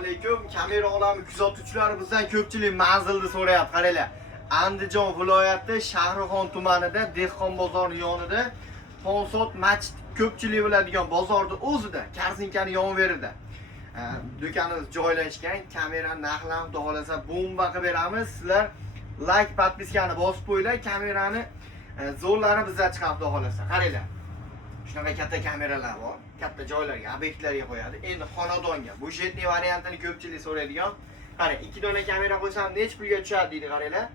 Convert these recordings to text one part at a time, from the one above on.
alaykum. Kamera olami kuzatuvchilari bizdan ko'pchilik manzilni so'rayapti. Qaranglar. Andijon viloyati Shahrixon tumanida, Dehqon bozori yonida, Xonsot masjid ko'pchilik biladigan bozorda o'zida, Karzinkani yonverida. Do'konimiz joylashgan. Kamera narxlarni xohlasa bomba qilib beramiz. Sizlar like, podpiskani bosib qo'yinglar. Kamerani zo'rlari bizga chiqadi xohlasa. Qaranglar. Shunaqa katta kameralar bor. Katta joylarga, obyektlarga qo'yadi. Endi xonadonga, budjetli variantini ko'pchilik so'raydigan. Qara, 2 dona kamera qo'ysam nech pulga tushadi deydi, qaranglar.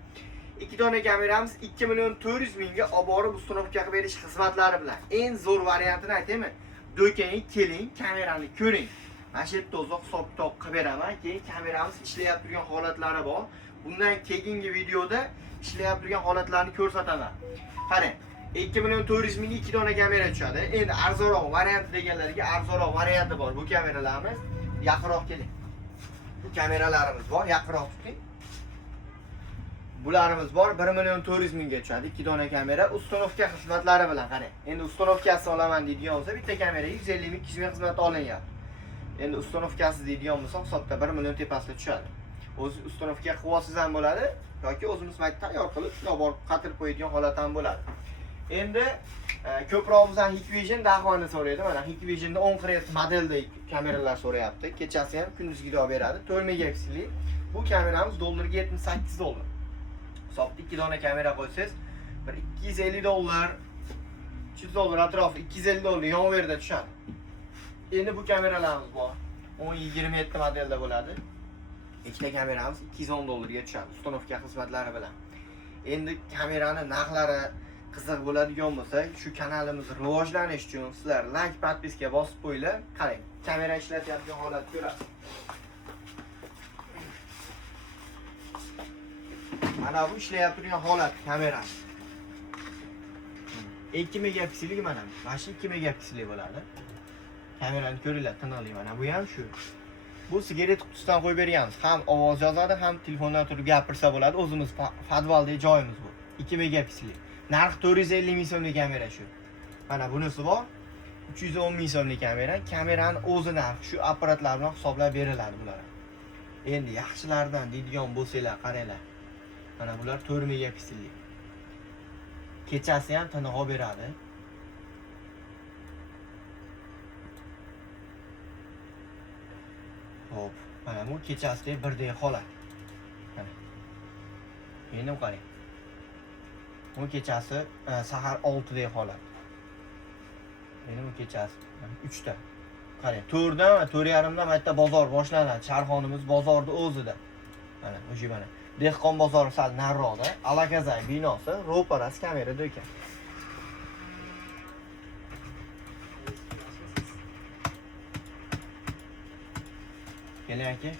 2 dona kameramiz 2.400.000 ga olib borib uстановка qilib berish xizmatlari bilan. Eng zo'r variantini aytaymi? Do'konga keling, kamerani ko'ring. Mana shu yerda uzoq hisob-kitob qilib beraman. Keyin kameramiz ishlayib turgan holatlari bor. Bundan keyingi videoda ishlayib turgan holatlarni ko'rsataman. Qarang, 2.400.000 ga 2 dona kamera tushadi. Endi arzonroq variant deganlarga arzonroq varianti bor. Bu kameralarimiz yaqinroq keling. Bu kameralarimiz bor, yaqinroq tuting. Bularimiz bor, 1.400.000 ga tushadi. 2 dona kamera, uстановка xizmatlari bilan qarang. Endi uстановкасы olaman deydigan bo'lsa, bitta kamera 150 ming, 200 ming xizmat olinyapti. Endi uстановкасы deydigan bo'lsa, hisobda 1 million tepasida tushadi. O'zi uстановка qilib olsangiz ham bo'ladi yoki o'zimiz mayt tayyor qilib shunday borib qatirib qo'yadigan holat ham bo'ladi. Endi ko'proq bizdan Hikvision dahvoni so'raydi. Mana Hikvisionda 10 Hz modelda kameralar so'rayapti. Kechasi ham kunduzgi olib beradi. 4 megapiksel. Bu kameramiz dollarga 78 dollar. Hisobda 2 dona kamera qo'ysangiz, bir 250 dollar, 300 dollar atrofi 250 dollar yonverida tushadi. Endi bu kameralarimiz bor. 1027 modelda bo'ladi. Ikkita kameramiz 210 dollarga tushadi, uстановка xizmatlari bilan. Endi kamerani narxlari qiziq bo'ladigan bo'lsa, shu kanalimiz rivojlanish uchun sizlar like, podpiska bosib qo'yinglar. Qarang, kamera ishlatayotgan holat ko'rasiz. Mana bu ishlayib turgan holat kamerasi. 2 megapiksellik mana bu. Mana shu 2 megapiksellik bo'ladi. Kamerani ko'ringlar, tinali mana bu ham shu. Bu sigaret qutisidan qo'yib berganmiz. Ham ovoz yozadi, ham telefondan turib gapirsa bo'ladi. O'zimiz podvaldagi joyimiz bu. 2 megapiksellik. Narx 450 ming so'mlik kamera shu. Mana bunisi bor. 310 ming so'mlik kamera. Kamerani o'zi narxi shu apparatlar bilan hisoblab beriladi bular. Endi yaxshilardan deydigan bo'lsanglar, qaranglar. Mana bular 4 megapiksellik. Kechasi ham tiniq olib beradi. Hop, mana bu kechasidagi birdek holat. Mana. Endi qarang. Bu kechasi sahar 6 dek holat. Endi bu kechasi 3 ta. Qarang, 4 dan 4.5 dan maytda bozor boshlanadi. Sharxonimiz bozorda o'zida. Mana, o'sha mana. Dehqon bozori sal nariroqda, Alakazay binosi, ro'parasi kamera do'kon. Keling aka.